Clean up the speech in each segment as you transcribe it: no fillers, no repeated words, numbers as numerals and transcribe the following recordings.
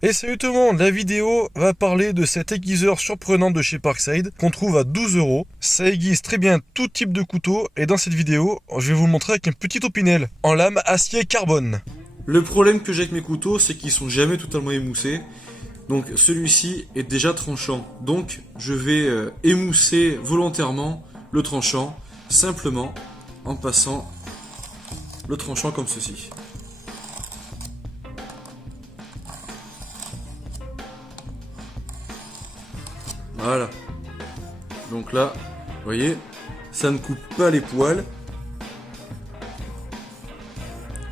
Et salut tout le monde, la vidéo va parler de cet aiguiseur surprenant de chez Parkside qu'on trouve à 12 €. Ça aiguise très bien tout type de couteau et dans cette vidéo, je vais vous le montrer avec un petit opinel en lame acier carbone. Le problème que j'ai avec mes couteaux, c'est qu'ils sont jamais totalement émoussés. Donc celui-ci est déjà tranchant. Donc je vais émousser volontairement le tranchant, simplement en passant le tranchant comme ceci. Voilà. Donc là, vous voyez, ça ne coupe pas les poils.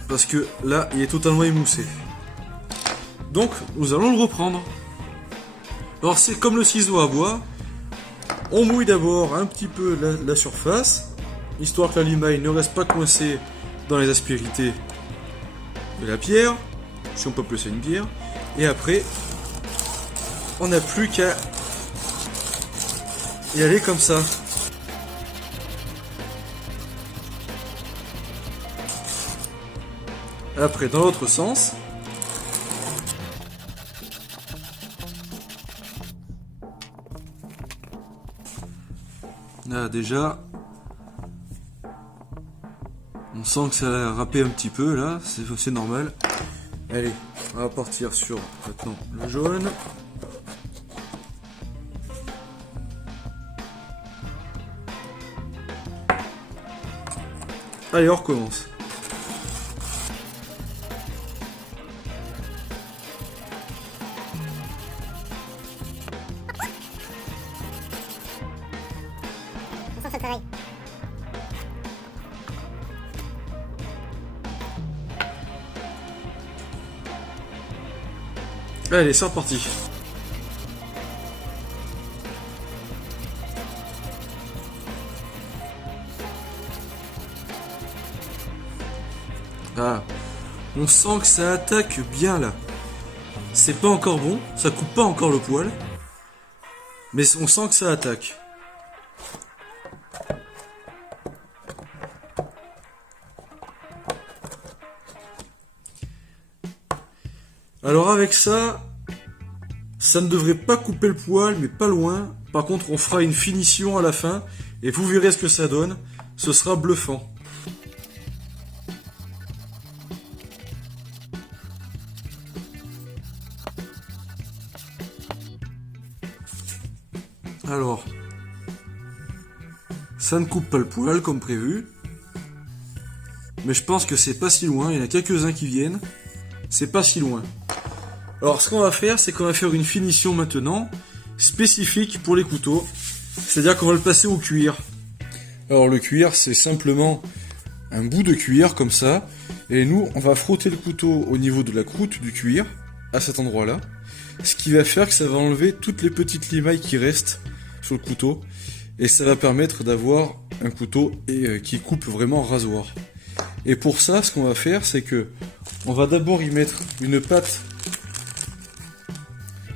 Parce que là, il est totalement émoussé. Donc, nous allons le reprendre. Alors, c'est comme le ciseau à bois. On mouille d'abord un petit peu la surface, histoire que la limaille ne reste pas coincée dans les aspérités de la pierre, si on peut appeler ça une pierre. Et après, on n'a plus qu'à y aller comme ça. Après, dans l'autre sens. Là, déjà, on sent que ça a râpé un petit peu, là, c'est normal. Allez, on va partir sur, maintenant, le jaune. Allez, on recommence. Allez, c'est reparti. Ah, on sent que ça attaque bien là. C'est pas encore bon, ça coupe pas encore le poil, mais on sent que ça attaque. Alors avec ça, ça ne devrait pas couper le poil, mais pas loin. Par contre, on fera une finition à la fin, et vous verrez ce que ça donne. Ce sera bluffant. Alors, ça ne coupe pas le poil comme prévu. Mais je pense que c'est pas si loin, il y en a quelques-uns qui viennent. C'est pas si loin. Alors ce qu'on va faire, c'est qu'on va faire une finition maintenant, spécifique pour les couteaux. C'est-à-dire qu'on va le passer au cuir. Alors le cuir, c'est simplement un bout de cuir comme ça. Et nous, on va frotter le couteau au niveau de la croûte du cuir, à cet endroit-là. Ce qui va faire que ça va enlever toutes les petites limailles qui restent sur le couteau. Et ça va permettre d'avoir un couteau qui coupe vraiment rasoir. Et pour ça, ce qu'on va faire, c'est que on va d'abord y mettre une pâte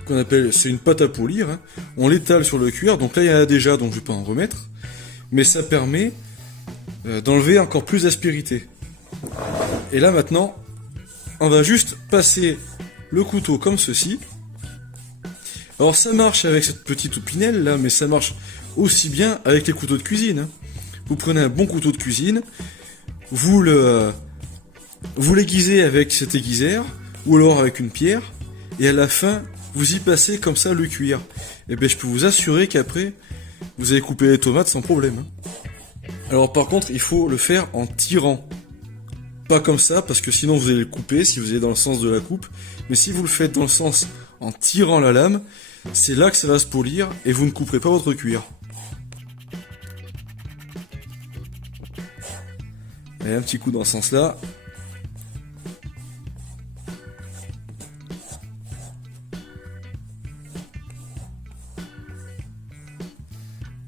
qu'on appelle, c'est une pâte à polir. Hein. On l'étale sur le cuir, donc là il y en a déjà, donc je vais pas en remettre. Mais ça permet d'enlever encore plus d'aspérité. Et là maintenant, on va juste passer le couteau comme ceci. Alors ça marche avec cette petite opinelle là, mais ça marche aussi bien avec les couteaux de cuisine. Hein. Vous prenez un bon couteau de cuisine, vous l'aiguisez avec cet aiguiseur, ou alors avec une pierre, et à la fin, vous y passez comme ça le cuir. Et bien je peux vous assurer qu'après, vous allez couper les tomates sans problème. Hein. Alors par contre, il faut le faire en tirant. Pas comme ça, parce que sinon vous allez le couper, si vous allez dans le sens de la coupe. Mais si vous le faites dans le sens en tirant la lame, c'est là que ça va se polir, et vous ne couperez pas votre cuir. Et un petit coup dans ce sens-là.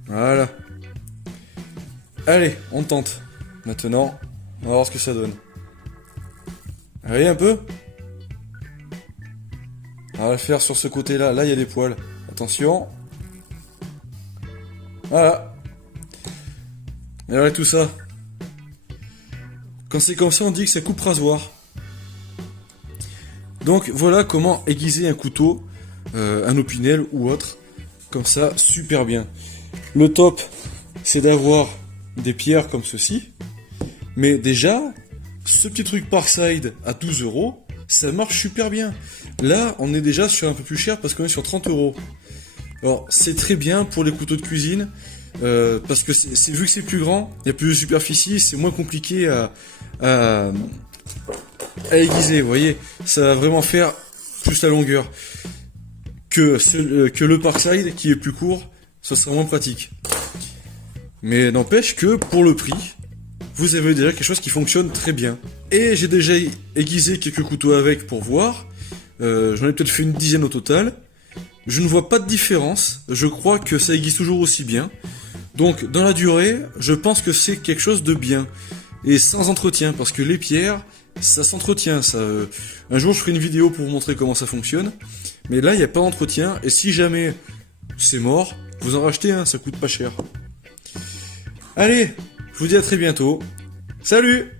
Voilà. Allez, on tente. Maintenant, on va voir ce que ça donne. Allez, un peu. On va le faire sur ce côté-là. Là, il y a des poils. Attention. Voilà. Et regardez tout ça. Quand c'est comme ça, on dit que ça coupe rasoir. Donc voilà comment aiguiser un couteau, un Opinel ou autre, comme ça, super bien. Le top, c'est d'avoir des pierres comme ceci, mais déjà, ce petit truc Parkside à 12 €, ça marche super bien. Là, on est déjà sur un peu plus cher parce qu'on est sur 30 €. Alors, c'est très bien pour les couteaux de cuisine, parce que vu que c'est plus grand, il y a plus de superficie, c'est moins compliqué à aiguiser, vous voyez. Ça va vraiment faire plus la longueur. Que le Parkside, qui est plus court, ça sera moins pratique. Mais n'empêche que, pour le prix, vous avez déjà quelque chose qui fonctionne très bien. Et j'ai déjà aiguisé quelques couteaux avec pour voir. J'en ai peut-être fait une dizaine au total. Je ne vois pas de différence. Je crois que ça aiguise toujours aussi bien. Donc, dans la durée, je pense que c'est quelque chose de bien. Et sans entretien, parce que les pierres, ça s'entretient. Un jour, je ferai une vidéo pour vous montrer comment ça fonctionne. Mais là, il n'y a pas d'entretien. Et si jamais c'est mort, vous en rachetez un, ça coûte pas cher. Allez, je vous dis à très bientôt. Salut!